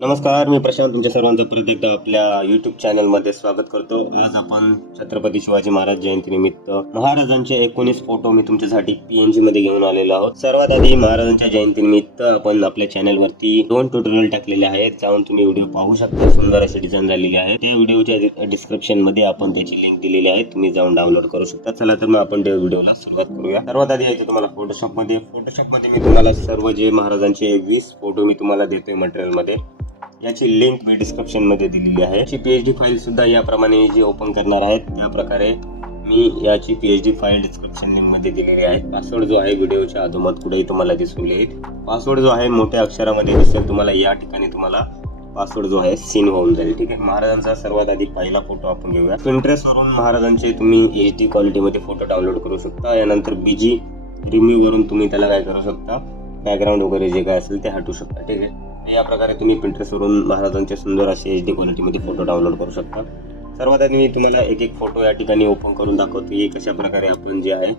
नमस्कार, मी प्रशांत तुमच्या सर्वांचं परत एकदा आपल्या युट्यूब चॅनलमध्ये स्वागत करतो. आज आपण छत्रपती शिवाजी महाराज जयंतीनिमित्त महाराजांचे 19 फोटो मी तुमच्यासाठी PNG मध्ये घेऊन आलेलो आहोत. सर्वात आधी महाराजांच्या जयंतीनिमित्त आपण आपल्या चॅनलवरती 2 ट्युटोरियल टाकलेले आहेत, जाऊन तुम्ही व्हिडिओ पाहू शकता. सुंदर असे डिझाईन झालेले आहे. त्या व्हिडिओच्या डिस्क्रिप्शन मध्ये आपण त्याची लिंक दिलेली आहे, तुम्ही जाऊन डाउनलोड करू शकता. चला तर मग आपण त्या व्हिडिओला सुरुवात करूया. सर्वात आधी यायचं तुम्हाला फोटोशॉप मध्ये मी तुम्हाला सर्व जे महाराजांचे 20 फोटो मी तुम्हाला देतोय मटेरियल मध्ये, याची लिंक मी डिस्क्रिप्शन मध्ये दिलेली आहे. याची PhD फाईल सुद्धा याप्रमाणे जी ओपन करणार आहेत त्या प्रकारे मी याची PhD फाईल डिस्क्रिप्शन लिंक मध्ये दिलेली आहे. पासवर्ड जो आहे व्हिडिओच्या अधोमध कुठेही तुम्हाला दिसून येईल. पासवर्ड जो आहे मोठ्या अक्षरामध्ये दिसेल तुम्हाला. या ठिकाणी तुम्हाला पासवर्ड जो आहे सीन होऊन जाईल. ठीक आहे. महाराजांचा सर्वात आधी पहिला फोटो आपण घेऊया. Pinterest वरून महाराजांचे तुम्ही HD क्वालिटी मध्ये फोटो डाउनलोड करू शकता. यानंतर BG रिम्यू वरून तुम्ही त्याला काय करू शकता, बॅकग्राऊंड वगैरे जे काय असेल ते हटवू शकता. ठीक आहे. या प्रकारे तुम्ही Pinterest वरून महाराजांचे सुंदर असे HD क्वालिटी मध्ये फोटो डाउनलोड करू शकता. सर्वात आधी मी तुम्हाला एक एक फोटो या ठिकाणी ओपन करून दाखवतो की कशा प्रकारे आपण जे आहे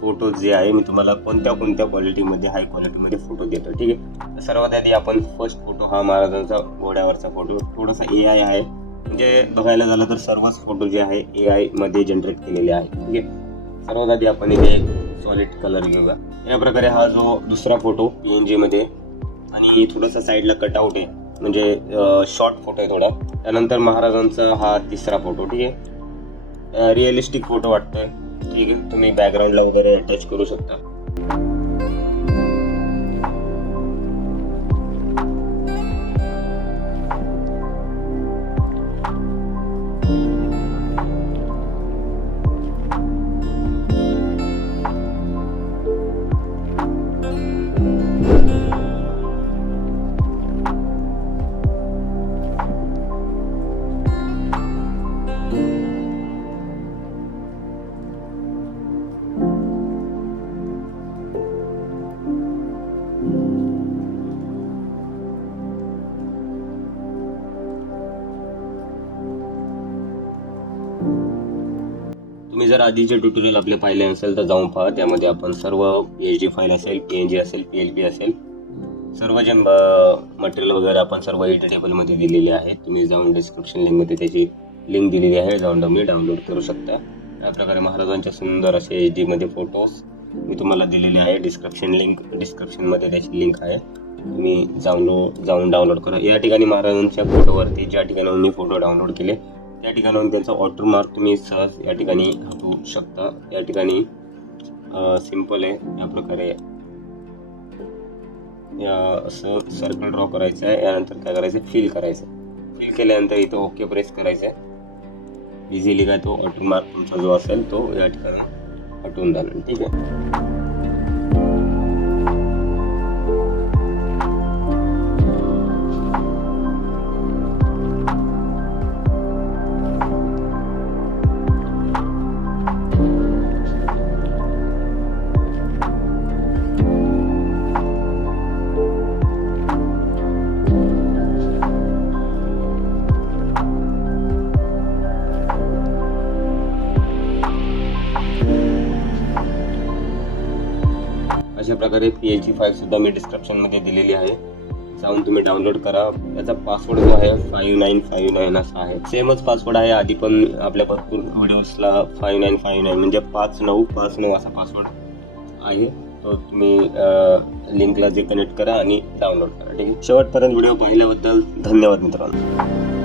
फोटो जे आहे मी तुम्हाला कोणत्या क्वालिटीमध्ये हाय क्वालिटीमध्ये फोटो देतो. ठीक आहे. सर्वात आधी आपण फर्स्ट फोटो हा महाराजांचा घोड्यावरचा फोटो, थोडासा AI आहे, म्हणजे बघायला झालं तर सर्वच फोटो जे आहे AI मध्ये जनरेट केलेले आहे. ठीक आहे. सर्वात आधी आपण इथे सॉलिड कलर घेऊया. या प्रकारे हा जो दुसरा फोटो PNG मध्ये आणि थोडासा साईडला कटआउट आहे, म्हणजे शॉर्ट फोटो आहे थोडा. त्यानंतर महाराजांचा हा तिसरा फोटो. ठीक आहे. रिअलिस्टिक फोटो वाटतोय. ठीक आहे. तुम्ही बॅकग्राऊंडला वगैरे अटॅच करू शकता. तुम्ही जर आधीचे ट्युटोरियल आपले पाहिले असेल तर जाऊन पहा. त्यामध्ये आपण सर्व HD फाईल असेल, PNG असेल, PLP असेल, सर्व जे मटेरियल वगैरे आपण सर्व एडिटेबल मध्ये दिलेले आहे. तुम्ही जाऊन डिस्क्रिप्शन लिंक मध्ये त्याची लिंक दिलेली आहे, जाऊन तुम्ही डाउनलोड करू शकता. त्या प्रकारे महाराजांचे सुंदर असे HD मध्ये फोटोज मी तुम्हाला दिलेले आहे. डिस्क्रिप्शन मध्ये त्याची लिंक आहे, तुम्ही जाऊन डाउनलोड करा. या ठिकाणी महाराजांच्या फोटोवरती ज्या ठिकाणी मी फोटो डाउनलोड केले त्या ठिकाणाहून त्यांचा वॉटरमार्क तुम्ही सहज या ठिकाणी हटवू शकता. या ठिकाणी सिंपल आहे. या प्रकारे असं सर्कल ड्रॉ करायचं आहे. यानंतर काय करायचं, फिल करायचं. फिल केल्यानंतर इथं ओके प्रेस करायचं आहे. इझिली काय तो वॉटरमार्क तुमचा जो असेल तो या ठिकाणी हटवून जाणार. ठीक आहे. अशा प्रकारे PNG फाईल सुद्धा मी डिस्क्रिप्शन मध्ये दिलेली आहे, जाऊन तुम्ही डाउनलोड करा. त्याचा पासवर्ड जो आहे 5959 असा आहे. सेमच पासवर्ड आहे आधी पण आपल्या भरपूर व्हिडिओजला 5959 म्हणजे 5959 असा पासवर्ड आहे. तो तुम्ही लिंकला जे कनेक्ट करा आणि डाउनलोड करा. ठीक आहे. शेवटपर्यंत व्हिडिओ पाहिल्याबद्दल धन्यवाद मित्रांनो.